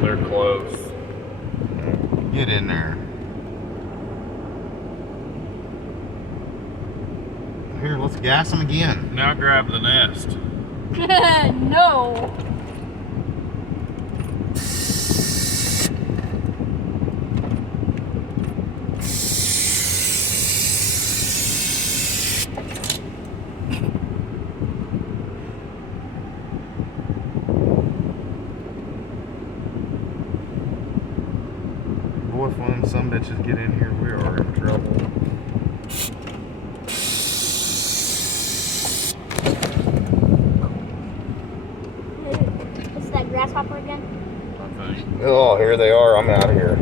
They're close. Get in there. Here, let's gas them again. Now grab the nest. No. Boy, if one of them some bitches get in here, we are in trouble. Is that grasshopper again? I think. Oh, here they are. I'm out of here.